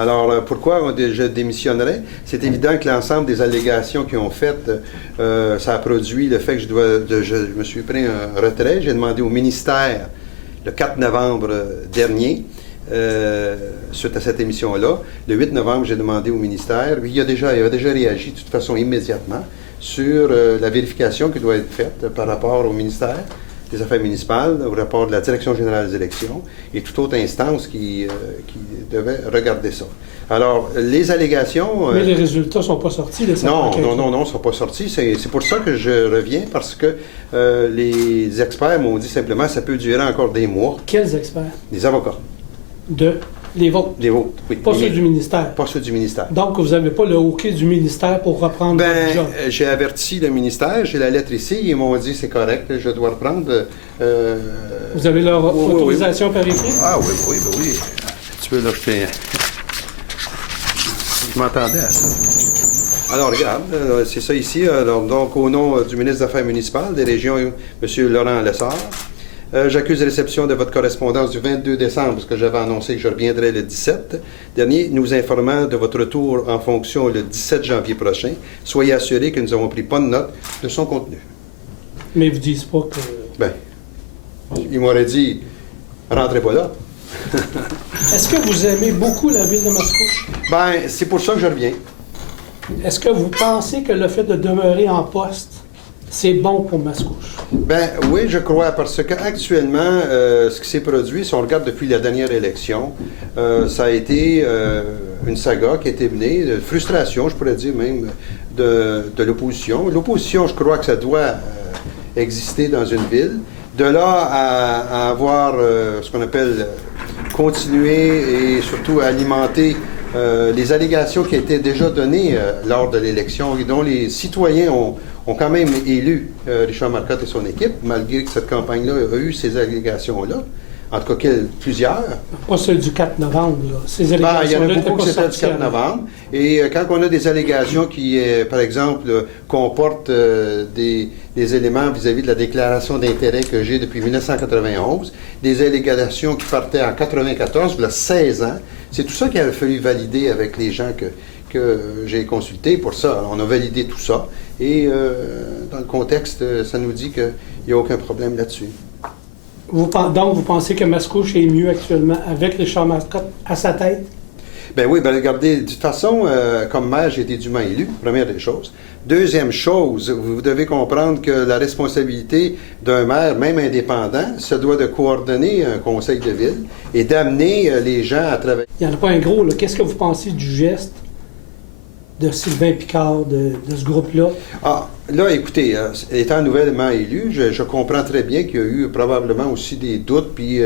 Alors, pourquoi je démissionnerais? C'est évident que l'ensemble des allégations qu'ils ont faites, ça a produit le fait que je me suis pris un retrait. J'ai demandé au ministère le 4 novembre dernier, suite à cette émission-là. Le 8 novembre, j'ai demandé au ministère. Il avait déjà réagi de toute façon immédiatement sur la vérification qui doit être faite par rapport au ministère des Affaires municipales, au rapport de la Direction générale des élections et toute autre instance qui devait regarder ça. Alors, les allégations... Mais les résultats ne sont pas sortis de cette enquête. Non, ils ne sont pas sortis. C'est pour ça que je reviens, parce que les experts m'ont dit simplement que ça peut durer encore des mois. Quels experts? Les avocats. Les vôtres? Les vôtres, oui. Pas ceux du ministère? Pas ceux du ministère. Donc, vous n'avez pas le OK du ministère pour reprendre votre job? J'ai averti le ministère, j'ai la lettre ici, ils m'ont dit c'est correct, je dois reprendre. Vous avez leur autorisation par écrit? Ah oui. Tu veux, là, je m'entendais à ça. Alors, regarde, c'est ça ici. Alors, donc, au nom du ministre des Affaires municipales des régions, M. Laurent Lessard, j'accuse réception de votre correspondance du 22 décembre, parce que j'avais annoncé que je reviendrai le 17 dernier, nous informant de votre retour en fonction le 17 janvier prochain. Soyez assurés que nous n'avons pris pas de note de son contenu. Mais ils ne vous disent pas que... Bien, ils m'auraient dit, rentrez pas là. Est-ce que vous aimez beaucoup la ville de Mascouche? Bien, c'est pour ça que je reviens. Est-ce que vous pensez que le fait de demeurer en poste, c'est bon pour Mascouche? Ben oui, je crois, parce qu'actuellement, ce qui s'est produit, si on regarde depuis la dernière élection, ça a été une saga qui a été menée, de frustration, je pourrais dire même, de l'opposition. L'opposition, je crois que ça doit exister dans une ville. De là à avoir ce qu'on appelle continuer et surtout à alimenter les allégations qui étaient déjà données lors de l'élection et dont les citoyens ont quand même élu Richard Marcotte et son équipe, malgré que cette campagne-là a eu ces allégations-là. En tout cas, plusieurs. Pas celle du 4 novembre, là. Ces allégations-là, il y en a beaucoup qui c'était du 4 novembre. Et quand on a des allégations qui, par exemple, comportent des éléments vis-à-vis de la déclaration d'intérêt que j'ai depuis 1991, des allégations qui partaient en 94, il y a 16 ans, c'est tout ça qu'il a fallu valider avec les gens que j'ai consultés pour ça. Alors, on a validé tout ça. Et dans le contexte, ça nous dit qu'il n'y a aucun problème là-dessus. Donc, vous pensez que Mascouche est mieux actuellement avec Richard Marcotte à sa tête? Ben oui, ben regardez, de toute façon, comme maire, j'ai été dûment élu, première des choses. Deuxième chose, vous devez comprendre que la responsabilité d'un maire, même indépendant, se doit de coordonner un conseil de ville et d'amener les gens à travailler. Il n'y en a pas un gros, là. Qu'est-ce que vous pensez du geste de Sylvain Picard, de ce groupe-là? Ah, là, écoutez, étant nouvellement élu, je comprends très bien qu'il y a eu probablement aussi des doutes, puis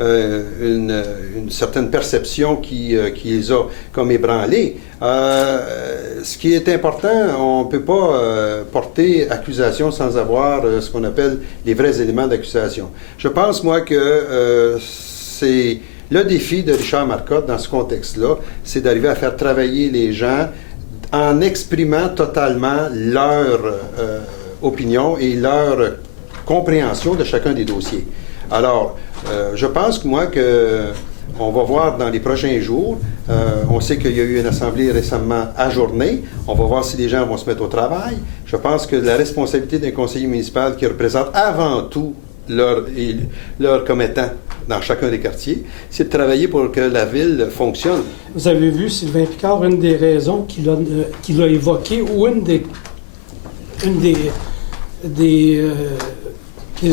une certaine perception qui les a comme ébranlés. Ce qui est important, on ne peut pas porter accusation sans avoir ce qu'on appelle les vrais éléments d'accusation. Je pense, moi, que c'est le défi de Richard Marcotte dans ce contexte-là, c'est d'arriver à faire travailler les gens en exprimant totalement leur opinion et leur compréhension de chacun des dossiers. Alors, je pense que moi, on va voir dans les prochains jours, on sait qu'il y a eu une assemblée récemment ajournée, on va voir si les gens vont se mettre au travail. Je pense que la responsabilité d'un conseiller municipal qui représente avant tout leur commettant dans chacun des quartiers, c'est de travailler pour que la ville fonctionne. Vous avez vu, Sylvain Picard, une des raisons qu'il a évoquées, ou une des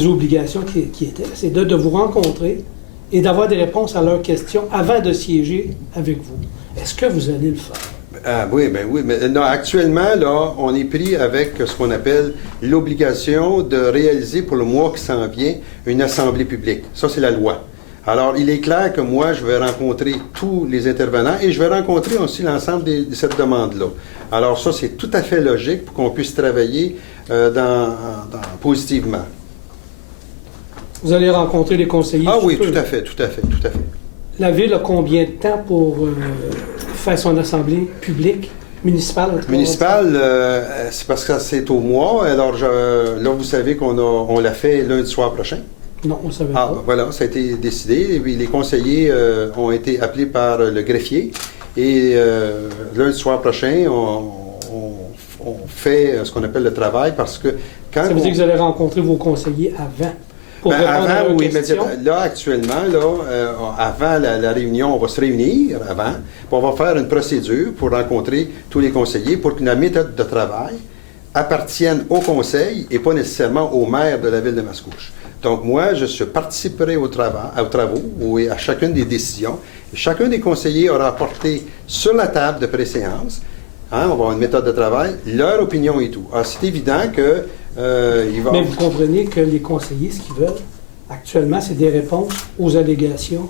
obligations qui étaient, c'est de vous rencontrer et d'avoir des réponses à leurs questions avant de siéger avec vous. Est-ce que vous allez le faire? Ah oui, ben oui, mais non, actuellement, là, on est pris avec ce qu'on appelle l'obligation de réaliser pour le mois qui s'en vient une assemblée publique. Ça, c'est la loi. Alors, il est clair que moi, je vais rencontrer tous les intervenants et je vais rencontrer aussi l'ensemble de cette demande-là. Alors, ça, c'est tout à fait logique pour qu'on puisse travailler positivement. Vous allez rencontrer les conseillers? Ah oui, tout à fait. La Ville a combien de temps pour faire son assemblée publique, municipale? Municipale, c'est parce que c'est au mois. Alors, là, vous savez qu'on l'a fait lundi soir prochain. Non, on ne savait pas. Voilà, ça a été décidé. Et puis, les conseillers ont été appelés par le greffier. Et lundi soir prochain, on fait ce qu'on appelle le travail parce que quand... Ça veut dire que vous allez rencontrer vos conseillers avant? Avant ou immédiatement. Là, actuellement, avant la réunion, on va se réunir avant, puis on va faire une procédure pour rencontrer tous les conseillers pour que la méthode de travail appartienne au conseil et pas nécessairement au maire de la ville de Mascouche. Donc, moi, je participerai aux travaux ou à chacune des décisions. Et chacun des conseillers aura apporté sur la table de préséance, on va avoir une méthode de travail, leur opinion et tout. Alors, c'est évident que... Mais vous comprenez que les conseillers, ce qu'ils veulent, actuellement, c'est des réponses aux allégations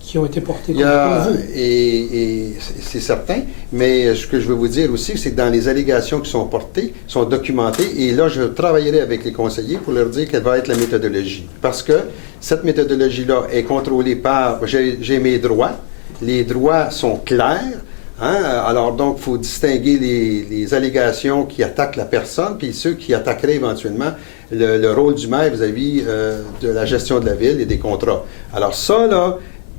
qui ont été portées contre vous. Et c'est certain, mais ce que je veux vous dire aussi, c'est que dans les allégations qui sont portées, sont documentées, et là, je travaillerai avec les conseillers pour leur dire quelle va être la méthodologie. Parce que cette méthodologie-là est contrôlée par... J'ai mes droits, les droits sont clairs. Alors donc, il faut distinguer les allégations qui attaquent la personne, puis ceux qui attaqueraient éventuellement le rôle du maire vis-à-vis de la gestion de la ville et des contrats. Alors ça, là,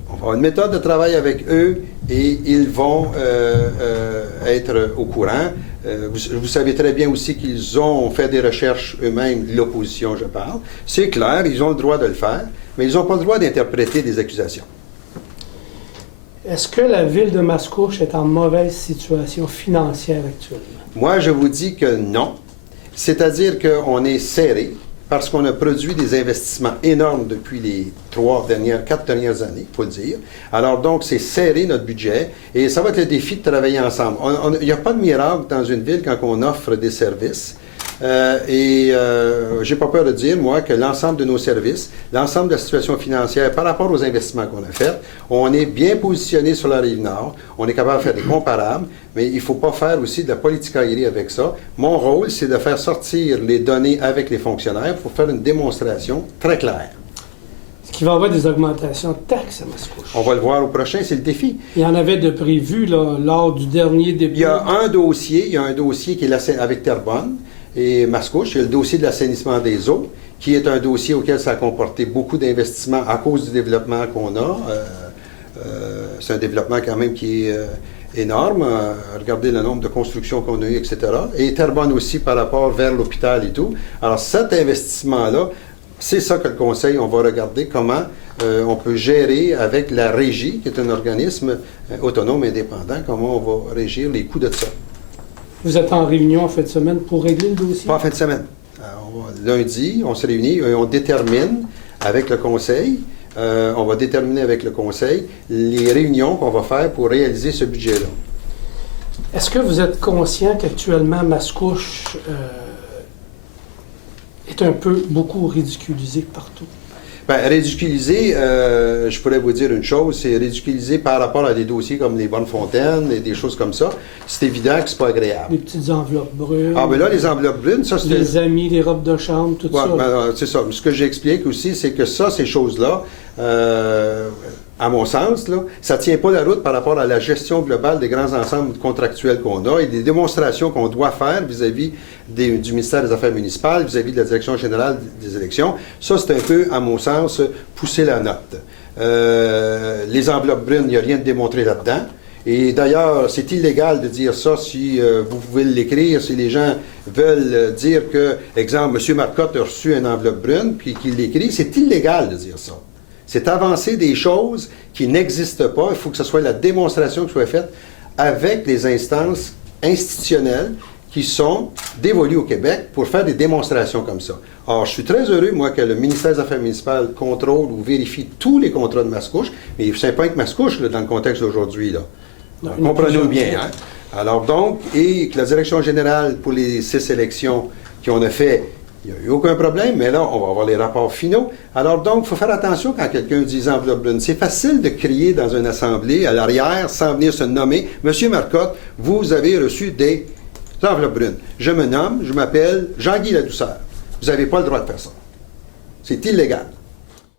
on va avoir une méthode de travail avec eux et ils vont être au courant. Vous savez très bien aussi qu'ils ont fait des recherches eux-mêmes, l'opposition, je parle. C'est clair, ils ont le droit de le faire, mais ils n'ont pas le droit d'interpréter des accusations. Est-ce que la ville de Mascouche est en mauvaise situation financière actuellement? Moi, je vous dis que non. C'est-à-dire qu'on est serré parce qu'on a produit des investissements énormes depuis les 4 dernières années, il faut le dire. Alors donc, c'est serré notre budget et ça va être le défi de travailler ensemble. Il n'y a pas de miracle dans une ville quand on offre des services. J'ai pas peur de dire, moi, que l'ensemble de nos services, l'ensemble de la situation financière par rapport aux investissements qu'on a faits, on est bien positionné sur la Rive-Nord, on est capable de faire des comparables, mais il ne faut pas faire aussi de la politicaillerie avec ça. Mon rôle, c'est de faire sortir les données avec les fonctionnaires pour faire une démonstration très claire. Est-ce qu'il va y avoir des augmentations de taxes à Mascouche? On va le voir au prochain, c'est le défi. Il y en avait de prévu lors du dernier débat. Il y a un dossier qui est avec Terrebonne et Mascouche, il y a le dossier de l'assainissement des eaux, qui est un dossier auquel ça a comporté beaucoup d'investissements à cause du développement qu'on a. C'est un développement quand même qui est énorme. Regardez le nombre de constructions qu'on a eues, etc. Et Terrebonne aussi par rapport vers l'hôpital et tout. Alors cet investissement-là, c'est ça que le Conseil, on va regarder comment on peut gérer avec la Régie, qui est un organisme autonome, indépendant, comment on va régir les coûts de ça. Vous êtes en réunion en fin de semaine pour régler le dossier? Pas en fin de semaine. Lundi, on se réunit et on détermine avec le Conseil, les réunions qu'on va faire pour réaliser ce budget-là. Est-ce que vous êtes conscient qu'actuellement, Mascouche est beaucoup ridiculisé partout? Bien, ridiculisé, je pourrais vous dire une chose, c'est ridiculisé par rapport à des dossiers comme les Bonnefontaines et des choses comme ça. C'est évident que c'est pas agréable. Les petites enveloppes brunes. Ah, mais là, les enveloppes brunes, ça, c'est... Les amis, les robes de chambre, tout ça. Ben, c'est ça. Ce que j'explique aussi, c'est que ça, ces choses-là, à mon sens, là, ça ne tient pas la route par rapport à la gestion globale des grands ensembles contractuels qu'on a et des démonstrations qu'on doit faire vis-à-vis du ministère des Affaires municipales, vis-à-vis de la Direction générale des élections. Ça, c'est un peu, à mon sens, pousser la note. Les enveloppes brunes, il n'y a rien de démontré là-dedans. Et d'ailleurs, c'est illégal de dire ça si vous pouvez l'écrire, si les gens veulent dire que, exemple, M. Marcotte a reçu une enveloppe brune, puis qu'il l'écrit, c'est illégal de dire ça. C'est avancer des choses qui n'existent pas. Il faut que ce soit la démonstration qui soit faite avec les instances institutionnelles qui sont dévolues au Québec pour faire des démonstrations comme ça. Or, je suis très heureux, moi, que le ministère des Affaires municipales contrôle ou vérifie tous les contrats de Mascouche, mais c'est pas que Mascouche, là, dans le contexte d'aujourd'hui, là. Comprenez-nous bien, hein? Alors donc, et que la Direction générale pour les 6 élections qu'on a fait, il n'y a eu aucun problème, mais là, on va avoir les rapports finaux. Alors donc, il faut faire attention quand quelqu'un dit enveloppe brune. C'est facile de crier dans une assemblée, à l'arrière, sans venir se nommer. Monsieur Marcotte, vous avez reçu des enveloppes brunes. Je me nomme, je m'appelle Jean-Guy Ladouceur. Vous n'avez pas le droit de faire ça. C'est illégal.